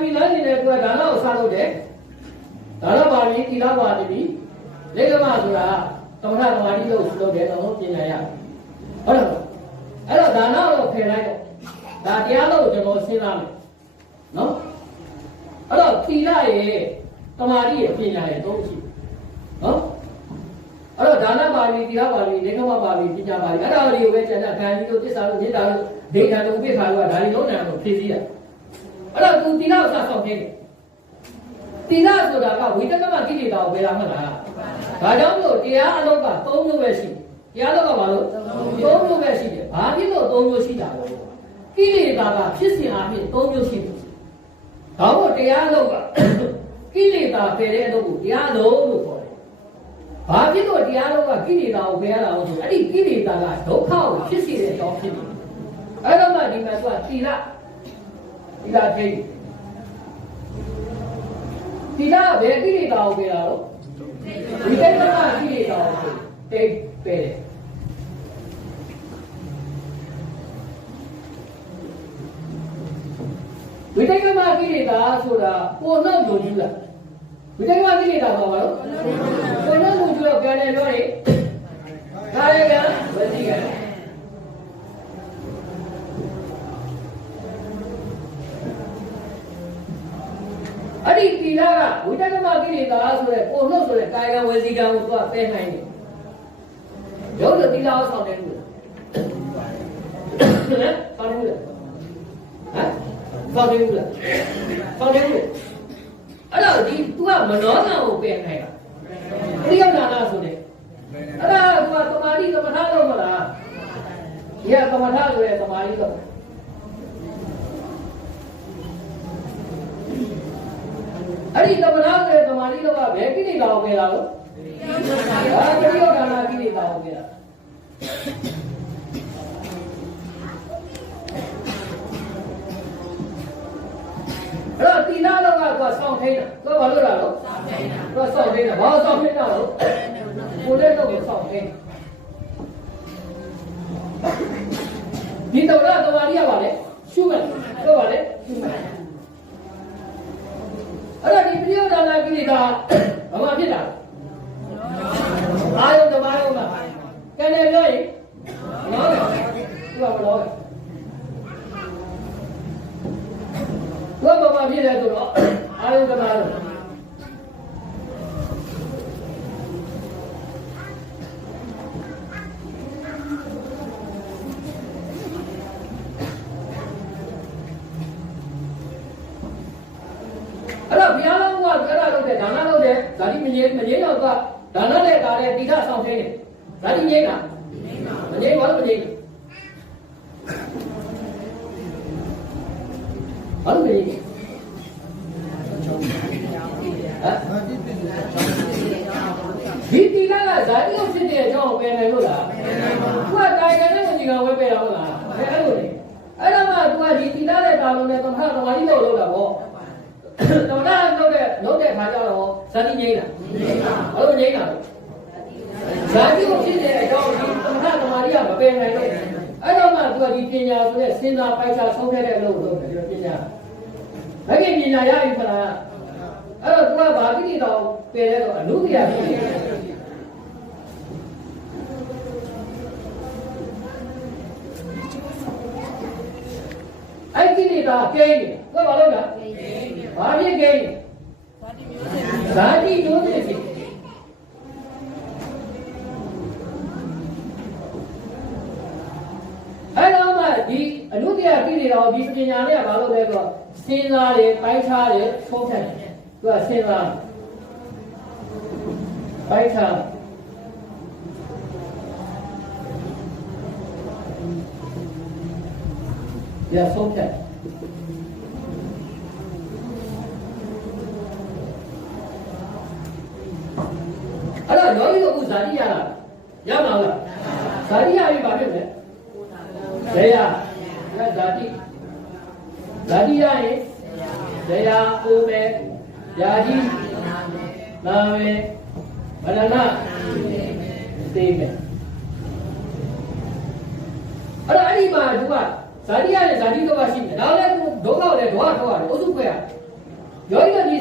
ပြီးလမ်းနေတဲ့သူကဒါနကိုစားလုပ်တယ်ဒါနပါပြီးသီလပါပြီးလေကမဆိုတာသမထသမာဓိလို့လုပ်တယ်တော့ပညာရဟုတ်လားအဲ့တော့ဒါနကိုဖယ်လိုက်တော့ဒါတရားလို့ကျွန်တော်စဉ်းစားမယ်နော်အဲ့တော့သီလရဲ့သမာဓိရဲ့ပညာရဲ့သုံးရှိနော်အဲ့တော့ဒါနပါဠိသီလပါဠိလေကမပါဠိပညာပါဠိအဲ့ဒါတွေကိုပဲကျန်တဲ့ခံကြီးတို့သစ္စာတို့မေတ္တာတို့ဒိဋ္ဌာတို့ဥပိ္ပခာတို့ကဒါတွေလုံးနာကိုဖြည့်စည်းရ အဲ့တော့သူသီလကိုစဆောင်နေတယ်သီလဆိုတာကဝိတကမကိလေသာကိုပဲလားမဟုတ်လားဒါကြောင့်မို့တရားအလုပ်က၃မျိုးပဲရှိတရားအလုပ်ကဘာလို့၃မျိုးပဲရှိတယ်ဘာဖြစ်လို့၃မျိုးရှိတာလဲကိလေသာကဖြစ်စဉ်အဖြစ်၃မျိုးရှိတယ်ဒါမို့တရားအလုပ်ကကိလေသာပယ်တဲ့အလုပ်ကိုတရားအလုပ်လို့ခေါ်တယ်ဘာဖြစ်လို့တရားအလုပ်ကကိလေသာကိုပယ်ရတာလို့ဆိုအဲ့ဒီကိလေသာကဒုက္ခကိုဖြစ်စေတဲ့အကြောင်းဖြစ်တယ်အဲ့တော့မှဒီမှာသူကသီလ သီလထိတ်သီလဘယ်ကိလေသာကိုပယ်တာလို့ဒီကိလေသာကိလေသာကိုတိတ်ပယ်တယ်ဝိတ္တကမကိလေသာဆိုတာပေါ်နောက်ယုံကြည်လားဝိတ္တကမကိလေသာဆိုတာဘာလို့ပေါ်နောက်ယုံကြည်တော့ပြန်တယ်ပြောတယ်ဒါရကဝစီက အဲ့ဒီသီလကဝိတ္တကမကိလေသာဆိုတဲ့ပေါ်နောက်ဆိုတဲ့ကာယကဝစီကံကိုသူကပယ်နိုင်တယ်ရုပ်လို့သီလကိုဆောင်တယ်လို့လားဆောင်တယ်လို့ဟမ်ဆောင်တယ်လို့လားဆောင်တယ်လို့အဲ့တော့ဒီ तू ကမနောကံကိုပယ်နိုင်တာပြိယဒါနာဆိုတဲ့အဲ့ဒါက तू ကသမာဓိသမထလို့မလားဒီကသမထဆိုတဲ့သမာဓိတော့ အဲ့ဒီသမထဆိုတဲ့သမာဓိတော့ကဘယ်ကိလေသာကိုပယ်တာလို့ဟာပြိယဒါနာကိလေသာကိုပယ်တာအဲ့တော့တိနာလောကကစောင့်ထိန်တာ သူကဘာလို့လာလို့စောင့်ထိန်တာသူကစောင့်ထိန်တာဘာစောင့်ထိန်တာလို့ကိုယ်လည်းတော့စောင့်ထိန်ဒီတော့ကတမာရီရပါလေရှုမယ်တော့ပါလေရှုမယ်အဲ့တော့ဒီပြိယဒါနာကိလေသာဘာမှဖြစ်တာအာယုတမာယုကကဲတယ်ပြောရင်နော်သူကမလို့ဘုရားဘာဖြစ်လဲဆိုတော့အာယုကနာလို့အဲ့တော့ဘုရားလုံးကပြောတာလို့တဲ့ဒါနလို့တဲ့ ဇာတိမငြိမငြိတော့ကဒါနတဲ့ကားတဲ့တိထဆောင်သေးတယ်ဇာတိငြိတာမငြိဘာလို့မငြိဘာလို့မငြိဟမ်ဒီတိလာကဇာတိကိုဖြစ်တဲ့အကြောင်းကိုပယ်နိုင်လို့လားသူကတာယကနဲ့ဒီကဝဲပယ်တာဟုတ်လားဘယ်အဲ့လိုလဲအဲ့တော့မှသူကဒီတိလာတဲ့ကာလုံးနဲ့သမထသမာဓိလို့လုပ်တာပေါ့တော်တာလုပ်တဲ့လုပ်တဲ့ခါကျ တော့ဇာတိငြိတာငြိတာဘာလို့ငြိတာလဲဇာတိကိုဖြစ်တဲ့အကြောင်းဒီသမထသမာဓိကမပယ်နိုင်လို့အဲ့တော့မှသူကဒီပညာဆိုတဲ့စဉ်းစားပိုက်ချဆုံးခဲ့တဲ့အလုပ်ကိုလုပ်တယ်ဒီပညာဘယ်ကပညာရပြီခလားအဲ့တော့သူကဘာကိလေသာကိုပယ်လဲတော့အနုတ္တိယဖြစ်တယ်အဲ့ကိလေသာကဲနေသူကဘာလုပ်လဲဘာဖြစ်ကဲနေ ဇာတိမျိုးစစ်ဖြစ်အဲ့တော့မှဒီအနုတ္တိယကိလေသာကိုဒီပညာနဲ့ဘာလုပ်လဲဆိုတော့စဉ်းစားတယ်ပိုင်းခြားတယ်ဆုံးဖြတ်တယ်သူကစဉ်းစားပိုင်းခြားရဆုံးဖြတ်အဲ့တော့ယောဂီတို့ကဇာတိရလားရမှာလားဇာတိရပြီဘာဖြစ်လဲဇေယ အဲဇာတိဇာတိရရင်ဇေယအိုမေယာတိနာမေဗရဏသိမေအဲ့တော့အဲ့ဒီမှာသူကဇာတိရနဲ့ဇာတိတော့ရှိတယ်ဒါလည်းဒုက္ခလည်းဒွါထောက်ရတယ်အုပ်စုခွဲရ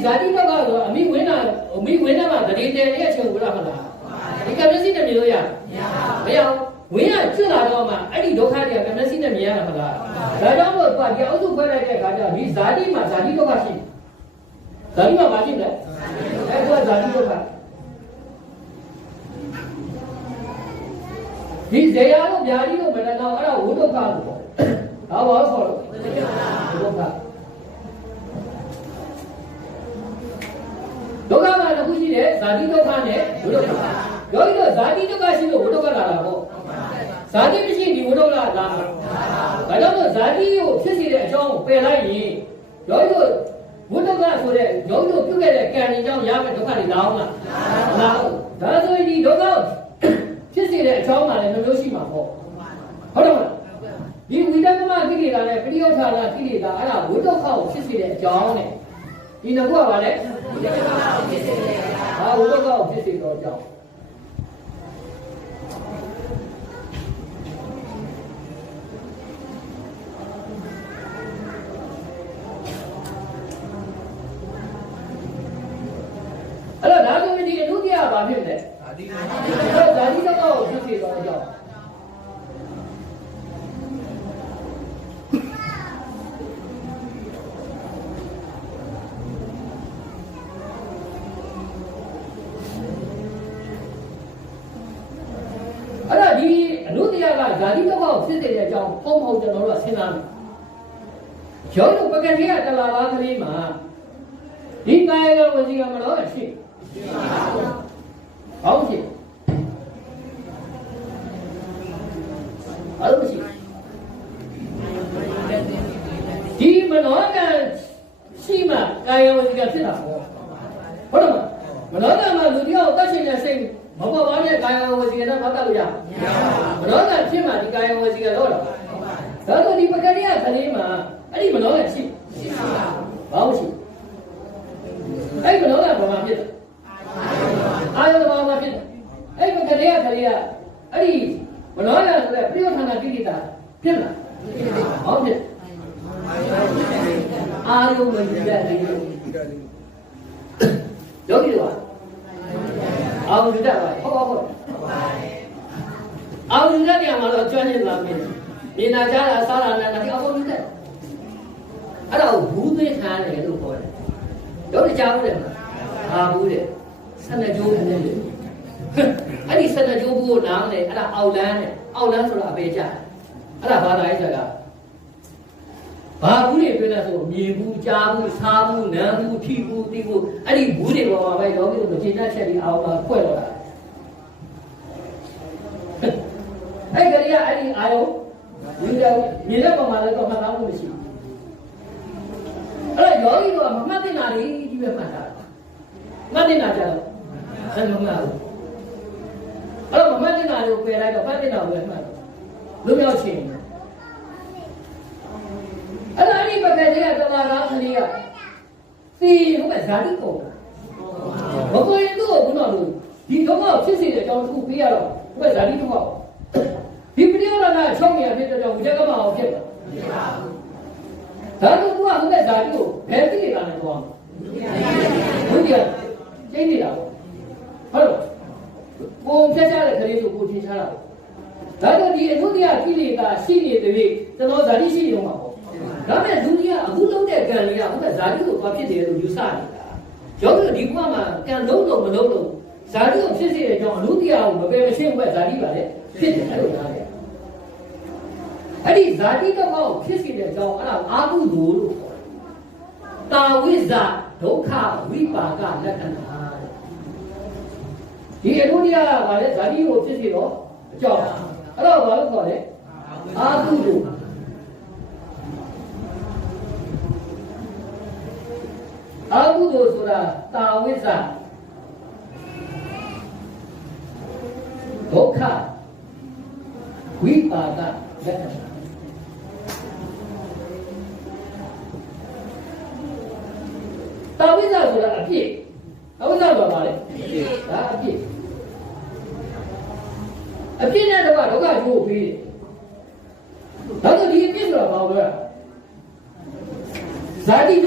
ဇာတိဒုက္ခဆိုတော့အမိဝင်းတာအမိဝင်းတာမှာတရေတယ်ရဲ့အချိန်ကိုလားမလားဒီကမျက်စိနဲ့မြင်လို့ရမရဘူး ဝင်းကကျွတ်လာတော့မှအဲ့ဒီဒုက္ခတွေကမျက်စိနဲ့မြင်ရမှာမလားဒါကြောင့်မို့သူကဒီအုပ်စုခွဲလိုက်တဲ့အခါကျဒီဇာတိမှာဇာတိဒုက္ခရှိဇာတိမှာမရှိဘူးလေအဲ့ဒါဇာတိဒုက္ခဒီဇေယျတို့ဗျာတိတို့ဘယ်တော့အဲ့ဒါဝိဒုက္ခလို့ပေါ့ဒါဘာလို့ခေါ်လို့ဝိဒုက္ခဒုက္ခမှာတစ်ခုရှိတယ်ဇာတိဒုက္ခနဲ့ဝိဒုက္ခယောဂီတို့ဇာတိဒုက္ခရှိလို့ဝိဒုက္ခလာတာပေါ့ ဇာတိမရှိဒီဝိဒုက္ခလာတာဘာကြောင့်လဲဇာတိကိုဖြစ်စေတဲ့အကြောင်းကိုပယ်လိုက်ရင်ယောဂီတို့ဝိဒုက္ခဆိုတဲ့ယောဂီတို့ပြုခဲ့တဲ့ကံတွေကြောင့်ရမယ့်ဒုက္ခတွေလာအောင်လားမလာဘူးဒါဆိုရင်ဒီဒုက္ခဖြစ်စေတဲ့အကြောင်းမှလည်းမျိုးမျိုးရှိမှာပေါ့ဟုတ်တယ်မလားဒီဝိတကမကိလေသာနဲ့ပရိယောဌာနာကိလေသာအဲ့ဒါဝိဒုက္ခကိုဖြစ်စေတဲ့အကြောင်းနဲ့ဒီနှစ်ခုကဘာလဲဝိဒုက္ခကိုဖြစ်စေတဲ့အကြောင်းဟာဝိဒုက္ခကိုဖြစ်စေတော့အကြောင်း ဘာဖြစ်လဲအာဒီအဲ့တော့ဓာတိဒုက္ခကိုဖြစ်စေတော့အကြောင်းအဲ့တော့ဒီအနုတ္တိယကဓာတိဒုက္ခကိုဖြစ်စေတဲ့အကြောင်းပုံပုံကျွန်တော်တို့ကစဉ်းစားမယ်ရောတို့ပကတိယတလာပါကလေးမှာဒီကာယကဝစီကမလို့ရှိဘာ လို့ရှိဘာလို့ရှိဒီမနောကရှိမှကာယဝစီကဖြစ်တာပေါ့ဟုတ်တယ်မနောကမှာလူတယောက်တတ်ရှင်တဲ့စိတ်မပေါ်ပါတဲ့ကာယဝစီကတော့ဘာတတ်လို့ရမနောကဖြစ်မှဒီကာယဝစီကတော့တော့ဒါဆိုဒီပကတိယကလေးမှာအဲ့ဒီမနောကရှိရှိပါဘူးဘာလို့ရှိအဲ့ဒီမနောကဘာမှဖြစ်တယ်အာယုဘာမှဖြစ်တယ်အဲ့ဒီပကတိယကလေးကအဲ့ဒီမနောကဆိုတဲ့ပြိယဌာနတိတိတာဖြစ်လားဟုတ်ဖြစ်အာယုမကြီးတဲ့လေ ယောဂီတို့အာယုတက်ပါဟုတ်ပါဟုတ်အာယုတက်နေမှာတော့ကျွမ်းကျင်လာမင်းနေနာကြတာစားတာနဲ့ဒီအာယုတက်အဲ့ဒါကိုဘူးသိခံရတယ်လို့ခေါ်တယ်တို့ကြားဘူးလေအာဘူးလေဆက်လက်ကြိုးနဲ့လေအဲ့ဒီဆက်လက်ကြိုးဘူးကိုနားတယ်အဲ့ဒါအောက်လန်းနဲ့အောက်လန်းဆိုတာအပေကြအဲ့ဒါဘာသာရေးစကား ဘာဘူးတွေတွေ့တဲ့ဆိုမြင်ဘူးကြားဘူးစားဘူးနားဘူးထိဘူးသိဘူးအဲ့ဒီဘူးတွေပေါ်မှာပဲယောဂီတို့မကျေနပ်ချက်ပြီးအောင်မှာခွဲတော့တာအဲ့ဒီကလေးကအဲ့ဒီအာယုဒီကမြင်တဲ့ပုံမှာလည်းတော့မှတ်သားမှုမရှိဘူးအဲ့တော့ယောဂီတို့ကမမှတ်တင်တာလေးကြီးပဲမှတ်တာမှတ်တင်တာကြတော့ဆယ်လုံးမလားအဲ့တော့မမှတ်တင်တာလေးကိုပယ်လိုက်တော့မှတ်တင်တာကိုပဲမှတ်လို့မြောက်ချင်းအဲ့ဒါအဲ့ဒီ ပကတိကတမာရာခလေးကသိဟုတ်ပဲဇာတိကုန်ဘုကိုရင်တို့ကဘုနော်လို့ဒီတော့ဖြစ်စေတဲ့အကြောင်းတစ်ခုပြရတော့ဟုတ်ပဲဇာတိတော့ဒီပရိယောနာချောင်းရဖြစ်တဲ့ကြောင့်ဝိဇ္ဇကမအောင်ဖြစ်တာဒါတော့သူကဟုတ်တဲ့ဇာတိကိုဘယ်သိနေတာလဲတော့ဟုတ်ကြကျင်းနေတာပေါ့ဟုတ်ကိုဖြတ်ချတဲ့ခလေးဆိုကိုထင်ရှားတာဒါတော့ဒီအထုတရားကိလေသာရှိနေတဲ့လေကျွန်တော်ဇာတိရှိနေမှာပေါ့ ဒါပေမဲ့လူကြီးကအခုလုံးတဲ့ကံလေးကဟုတ်တဲ့ဇာတိကိုသွားဖြစ်တယ်လို့ယူဆနေတာယောဂီဒီဘဝမှာကံလုံးလုံးမလုံးလုံးဇာတိကိုဖြစ်စေတဲ့အကြောင်းအနုတရားကိုမပယ်မရှင်းဘူးဇာတိပါလေဖြစ်တယ်အဲ့လိုနားလေအဲ့ဒီဇာတိတော့ကိုဖြစ်စေတဲ့အကြောင်းအဲ့ဒါအာဟုဒိုလို့ခေါ်တယ်တာဝိဇဒုက္ခဝိပါကလက္ခဏာဒီအနုတရားကလည်းဇာတိကိုဖြစ်စေတော့အကြောင်းအဲ့တော့ဘာလို့ခေါ်လဲအာဟုဒိုအာဟုဒိုဆိုတာ တာဝိဇဒုက္ခဝိပါကလက္ခဏာတာဝိဇဆိုတာအဖြစ်အဝိဇဆိုတာဘာလဲဒါအဖြစ်အဖြစ်နဲ့တော့ဒုက္ခကျိုးပေးတယ်ဒါဆိုဒီအဖြစ်ဆိုတာဘာလို့လဲဇာတိတို့